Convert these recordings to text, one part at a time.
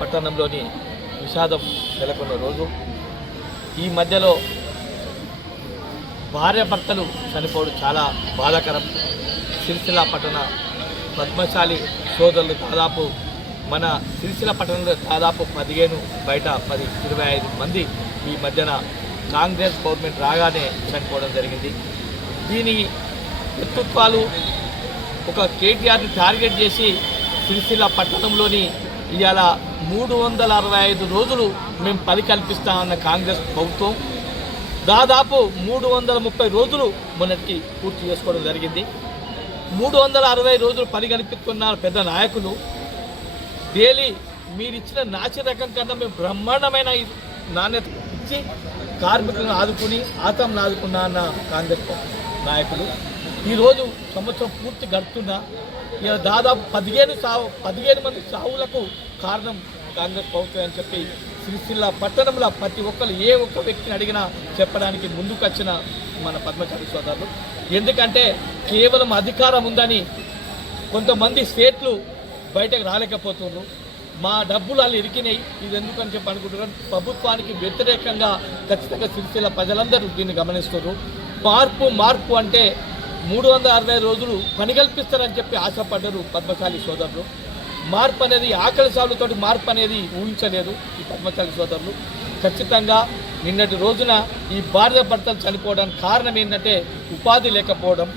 పట్టణంలోని విషాదం నెలకొన్న రోజు ఈ మధ్యలో భార్యాభర్తలు చనిపోవడం చాలా బాధాకరం. సిరిసిల్ల పట్టణ పద్మశాలి సోదరులు దాదాపు మన సిరిసిల్ల పట్టణంలో దాదాపు పదిహేను బయట పది ఇరవై ఐదు మంది ఈ మధ్యన కాంగ్రెస్ గవర్నమెంట్ రాగానే చనిపోవడం జరిగింది. దీని వ్యక్తిత్వాలు ఒక కేటీఆర్ని టార్గెట్ చేసి సిరిసిల్ల పట్టణంలోని ఇవాళ మూడు వందల అరవై ఐదు రోజులు మేము పని కల్పిస్తామన్న కాంగ్రెస్ ప్రభుత్వం దాదాపు మూడు వందల ముప్పై రోజులు మొన్నటికి పూర్తి చేసుకోవడం జరిగింది. మూడు వందల అరవై రోజులు పని పెద్ద నాయకులు డైలీ మీరు ఇచ్చిన నాచి రకం కన్నా మేము బ్రహ్మాండమైన నాణ్యత ఇచ్చి కార్మికులను ఆదుకుని ఆతంను ఆదుకున్నా అన్న కాంగ్రెస్ నాయకులు. ఈరోజు సంవత్సరం పూర్తి గడుతున్నా దాదాపు పదిహేను సావు పదిహేను మంది సావులకు కారణం కాంగ్రెస్ ప్రభుత్వం అని చెప్పి సిరిసిల్ల పట్టణంలో ప్రతి ఒక్కరు ఏ ఒక్క వ్యక్తిని అడిగినా చెప్పడానికి ముందుకొచ్చిన మన పద్మచారి సోదరులు. ఎందుకంటే కేవలం అధికారం ఉందని కొంతమంది స్టేట్లు బయటకు రాలేకపోతున్నారు. మా డబ్బులు వాళ్ళు ఇరికినాయి. ఇది ఎందుకని చెప్పి అనుకుంటున్నారు? ప్రభుత్వానికి వ్యతిరేకంగా ఖచ్చితంగా సిరిసిల్ల ప్రజలందరూ దీన్ని గమనిస్తున్నారు. మార్పు మార్పు అంటే మూడు వందల అరవై రోజులు పని కల్పిస్తారని చెప్పి ఆశపడ్డారు పద్మశాలి సోదరులు. మార్పు అనేది ఆకలి సాగులతోటి మార్పు అనేది ఊహించలేదు ఈ పద్మశాలి సోదరులు. ఖచ్చితంగా నిన్నటి రోజున ఈ భార్య భర్తలు చనిపోవడానికి కారణం ఏంటంటే ఉపాధి లేకపోవడం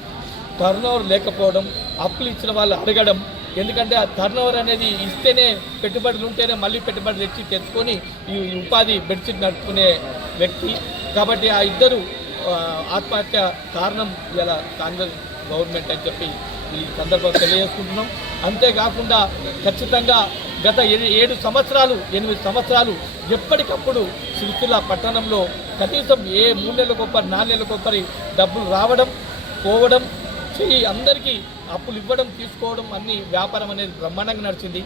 టర్నోవర్ లేకపోవడం అప్పులు ఇచ్చిన వాళ్ళు అడగడం. ఎందుకంటే ఆ టర్నోవర్ అనేది ఇస్తేనే పెట్టుబడులు ఉంటేనే మళ్ళీ పెట్టుబడులు తెచ్చి తెచ్చుకొని ఈ ఉపాధి బెడ్షీట్ నడుపుకునే వ్యక్తి. కాబట్టి ఆ ఇద్దరు ఆత్మహత్య కారణం ఇలా కాంగ్రెస్ గవర్నమెంట్ అని చెప్పి ఈ సందర్భంగా తెలియజేసుకుంటున్నాం. అంతేకాకుండా ఖచ్చితంగా గత ఏడు సంవత్సరాలు ఎనిమిది సంవత్సరాలు ఎప్పటికప్పుడు సిరిసిల్ల పట్టణంలో కనీసం ఏ మూడు నెలల కొప్పరి నాలుగు నెలల కొప్పరి డబ్బులు రావడం పోవడం చెయ్యి అందరికీ అప్పులు ఇవ్వడం తీసుకోవడం అన్ని వ్యాపారం అనేది బ్రహ్మాండంగా నడిచింది.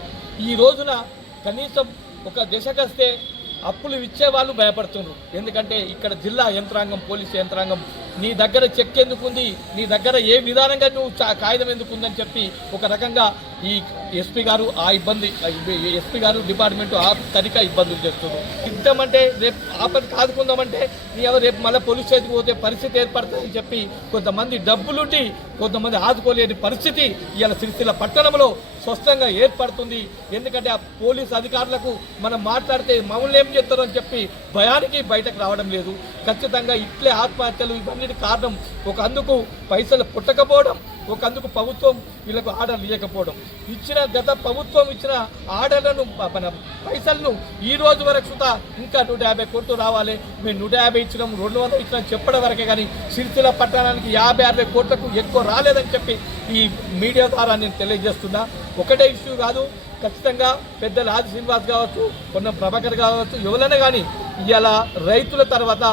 ఈ రోజున కనీసం ఒక దశకొస్తే అప్పులు ఇచ్చే వాళ్ళు భయపడుతున్నారు. ఎందుకంటే ఇక్కడ జిల్లా యంత్రాంగం పోలీసు యంత్రాంగం నీ దగ్గర చెక్ ఎందుకుంది? నీ దగ్గర ఏ విధానంగా నువ్వు చా- కాగితం ఎందుకుందని చెప్పి ఒక రకంగా ఈ ఎస్పీ గారు ఆ ఇబ్బంది ఎస్పీ గారు డిపార్ట్మెంట్ ఆ తనిఖా ఇబ్బందులు చేస్తున్నారు. ఇద్దామంటే రేపు ఆపద కాదుకుందామంటే నీ ఎవరు రేపు మళ్ళీ పోలీస్ స్టేషన్కి పోతే పరిస్థితి ఏర్పడుతుందని చెప్పి కొంతమంది డబ్బులుండి కొంతమంది ఆదుకోలేని పరిస్థితి ఇవాళ సిరిసిల్ల పట్టణంలో స్పష్టంగా ఏర్పడుతుంది. ఎందుకంటే ఆ పోలీస్ అధికారులకు మనం మాట్లాడితే మమ్మల్ని ఏం చేస్తారు అని చెప్పి భయానికి బయటకు రావడం లేదు. ఖచ్చితంగా ఇట్లే ఆత్మహత్యలు ఇవన్నిటి కారణం ఒక అందుకు పైసలు పుట్టకపోవడం ఒక అందుకు ప్రభుత్వం వీళ్ళకు ఆర్డర్లు ఇవ్వకపోవడం ఇచ్చిన గత ప్రభుత్వం ఇచ్చిన ఆర్డర్లను మన పైసలను ఈ రోజు వరకు సుత ఇంకా నూట యాభై కోట్లు రావాలి. మేము నూట యాభై ఇచ్చినాం రెండు వందలు ఇచ్చినాం చెప్పడం వరకే కానీ సిరిసిల పట్టణానికి యాభై అరవై కోట్లకు ఎక్కువ రాలేదని చెప్పి ఈ మీడియా ద్వారా నేను తెలియజేస్తున్నా. ఒకటే ఇష్యూ కాదు ఖచ్చితంగా పెద్దలు ఆది శ్రీనివాస్ కావచ్చు కొన్న ప్రభాకర్ కావచ్చు ఎవరైనా కానీ ఇలా రైతుల తర్వాత